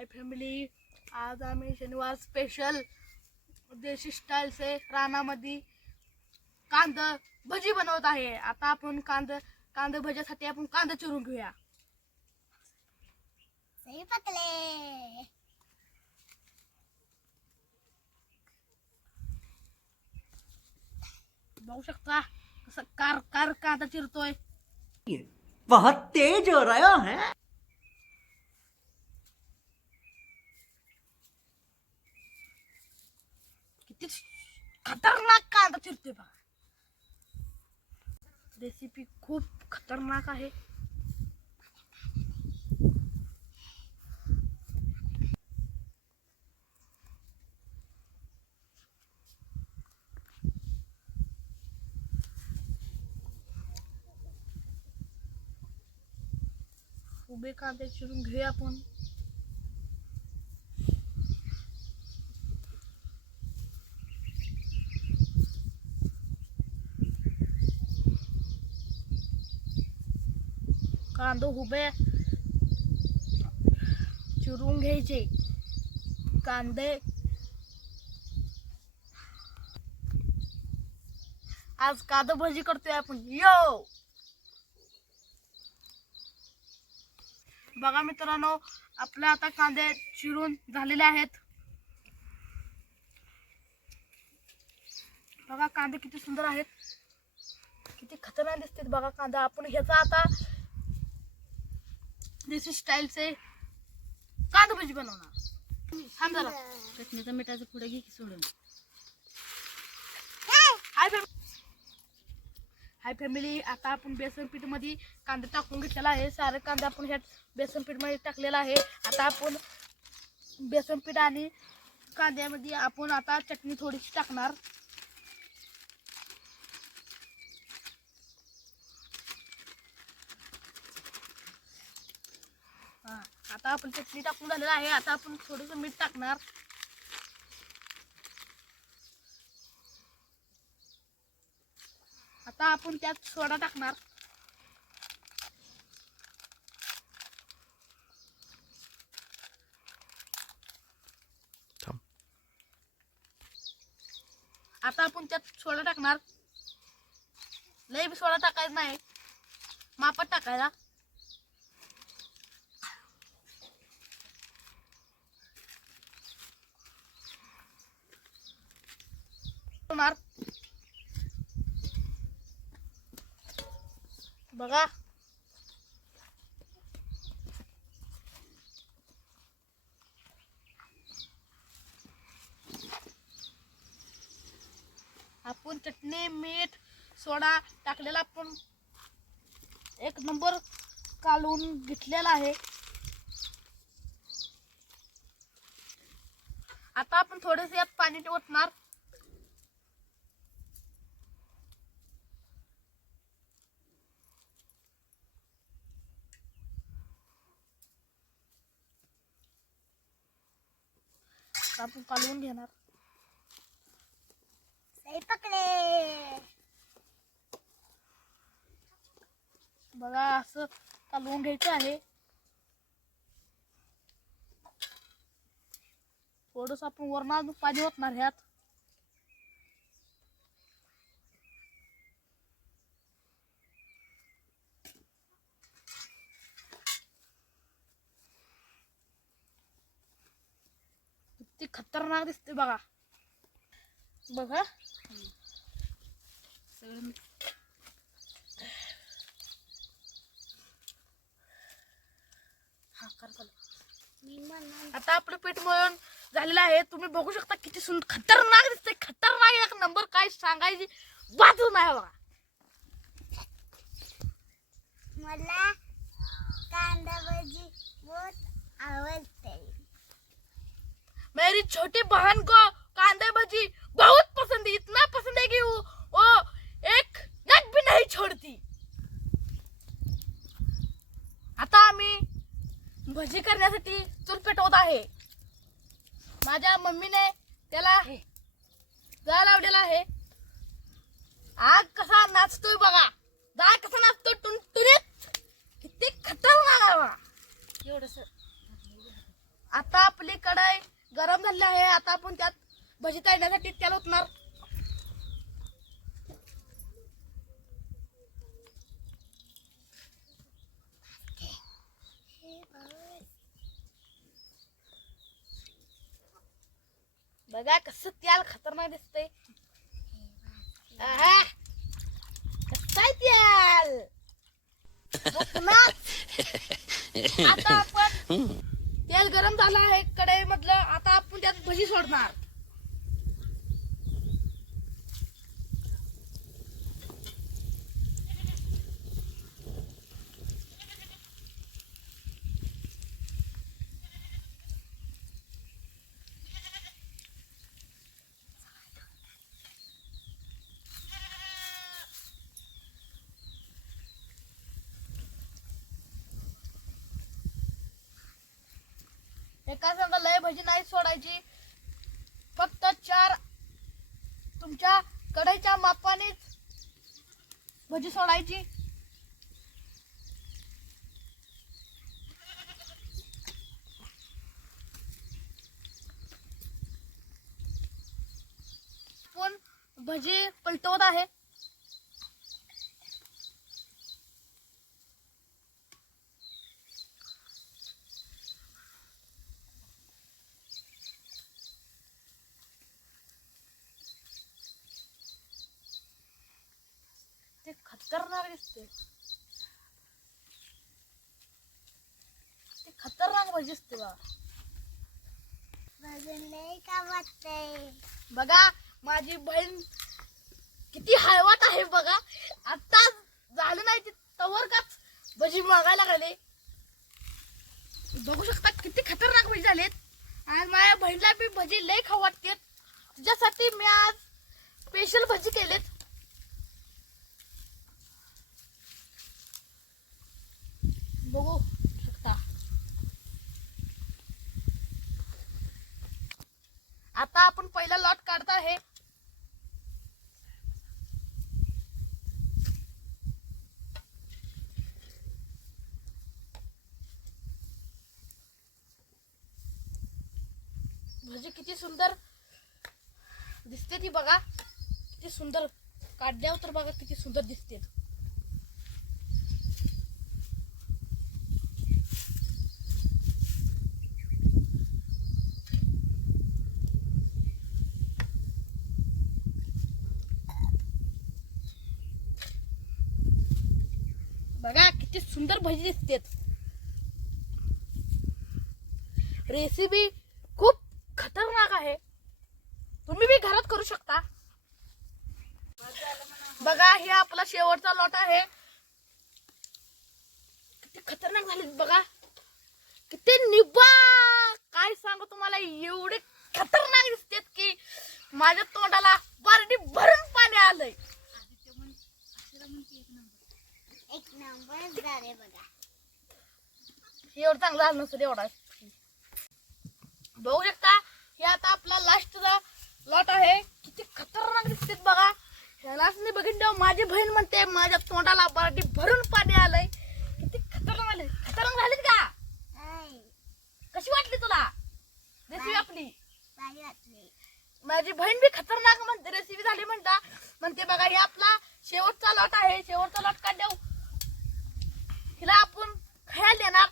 Hi family, आज आम्ही शनिवार स्पेशल देशी स्टाईल से रानामध्ये कांदा भजी बनवत आहे। आता आपण कांदा भजीसाठी आपण कांदा चिरून घेऊया। सही पकले। बघू शकता कसं कार कार कांदा चिरतोय। बहुत तेज हो रहा है। किती खतरनाक कांदा चिरतोय बघा। रेसिपी खूप खतरनाक आहे। उभे कांदे चिरून घेऊया आपण। कांदे उभे चिरून घ्यायचे। कांदे आज कांदा भजी करतोय आपण। यो बघा मित्रांनो, आपले आता कांदे चिरून झालेले आहेत। बघा कांदे किती सुंदर आहेत, किती खतरनाक दिसतात बघा कांदा। आपण ह्याचा आता देसी स्टाईल से कांदा भजी बनवणार। थांब जरा, चटणीचं मिठाचं पुढे घे की सोडून। हाय फॅमिली, आता आपण बेसन पीठ मध्ये कांदा टाकून घेतलेला आहे। सारे कांदा आपण ह्यात बेसन पीठ मध्ये टाकलेला आहे। आता आपण बेसन पीठ आणि कांद्यामध्ये आपण आता चटणी थोडीशी टाकणार। आता आपण चटणी टाकून झालेला आहे। आता आपण थोडंसं मीठ टाकणार। आता आपण त्यात सोडा टाकणार। आता आपण त्यात सोडा टाकणार। लय बी सोडा टाकायचा नाही, मापात टाकायला। बघा आपण चटणी मीठ सोडा टाकलेला आपण एक नंबर कालवून घेतलेला आहे। आता आपण थोडेसे यात पाणी ओतणार। आपण कालवून घेणार। सही पकले। बघा असं कालवून घ्यायचं आहे। थोडंसं आपण वरनं पाणी ओतणार ह्यात। किती खतरनाक दिसते बघा। बघा सगळं आता आपलं पीठ मळून झालेलं आहे। तुम्ही बघू शकता किती सुंदर खतरनाक दिसते। खतरनाक एक नंबर, काय सांगायची बाजू नाही बघा। मला कांदा भजी बहुत आवडते। मेरी छोटी बहन को कांदे भजी बहुत पसंद है। इतना पसंद है कि वो एक नग भी नहीं छोड़ती। आता आम्ही भजी करण्यासाठी चूल पेटवत आहे। माझ्या मम्मीने त्याला जाळ लावलेला आहे। आग कसा नाचतोय बघा, जाळ कसा नाचतोय टुनटुनीत, किती खतरनाक आहे बघा। एवढंसं आता आपली कढई गरम झाली आहे. आता आपण त्यात भजी तळण्यासाठी तेल ओतणार. बघा कसं तेल खतरनाक दिसतंय. आहा, कसं आहे तेल. आता आपण तेल गरम झालं आहे कढई मधलं. आता आपण त्यात भजी सोडणार. एका संग लय भजी नाही सोडायची. फक्त 4 तुमच्या कढईच्या मापानेच भजी सोडायची. पण भजी पलटवत आहे. ते खतरनाक दिसते. ते खतरनाक भजी असते बघा. नाही का वाटतंय. बघा माझी बहीण किती हळवात आहे बघा. आता झालं नाही ते तवर काच भजी मागायला लागले. बघू शकता किती खतरनाक भजी झालेत. आणि माझ्या बहिणीला बी भजी लय खाऊ वाटते. तिच्यासाठी मी आज स्पेशल भजी केलेत. बघू शकता. आता आपण पहिला लॉट काढत आहे. भजी किती सुंदर दिसते ती बघा. किती सुंदर काढल्यावर तर बघा किती सुंदर दिसते. बघा किती सुंदर भजी दिसतेत. रेसिपी खूप खतरनाक आहे. तुम्ही बी घरात करू शकता. बघा हे आपला शेवटचा लॉट आहे. किती खतरनाक झाले बघा. किती निब्बा काय सांगू तुम्हाला. एवढे खतरनाक दिसतेत की माझ्या तोंडाला बारडी भरून पाणी आलंय. एक नंबर झाले बघा. एवढं चांगलं झालं नसतं एवढा. बघू शकता हे आता आपला लास्टचा लॉट आहे. किती खतरनाक दिसते बघा. ह्यालाच नाही बघितलं माझी बहीण म्हणते माझ्या तोंडाला बारडी भरून पाणी आलंय. किती खतरनाक झालीत का. कशी वाटली तुला रेसिपी आपली. भारी वाटले. माझी बहीण बी खतरनाक म्हणते रेसिपी झाली म्हणते बघा. हे आपला शेवटचा लॉट आहे. शेवटचा लॉट काढल्यावर हिला आपण खायला देणार.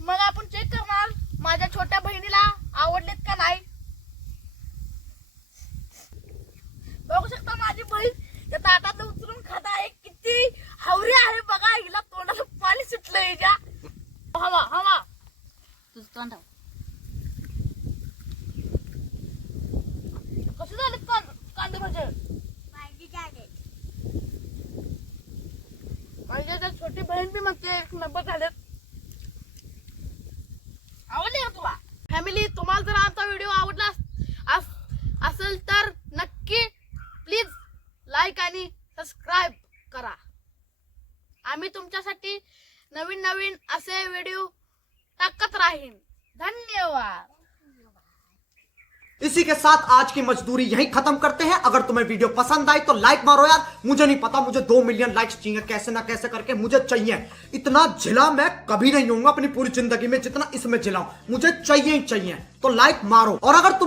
मग आपण चेक करणार माझ्या छोट्या बहिणीला आवडलेत का नाही. बघू शकता माझी बहीण त्या ताटात उचलून खात आहे. किती हावरी आहे बघा. हिला तोंडाला पाणी सुटलंय हिच्या. हवा हवा तुझं तोंड कसे झाले कांदे भजे. भाजी झाले. माझी तर छोटी बहीण बी म्हणते एक नंबर झालेत. आवडले का तुला. फॅमिली तुम्हाला जर आमचा व्हिडिओ आवडला असेल तर नक्की प्लीज लाईक आणि सबस्क्राईब करा. आम्ही तुमच्यासाठी नवीन नवीन असे व्हिडिओ टाकत राहीन. धन्यवाद. इसी के साथ आज की मजदूरी यहीं खत्म करते हैं। अगर तुम्हें वीडियो पसंद आई तो लाइक मारो यार। मुझे नहीं पता, मुझे 2 मिलियन लाइक्स चाहिए, कैसे ना कैसे करके मुझे चाहिए। इतना झिला मैं कभी नहीं होऊंगा अपनी पूरी जिंदगी में जितना इसमें झिलाऊं, मुझे चाहिए ही चाहिए। तो लाइक मारो। और अगर तुम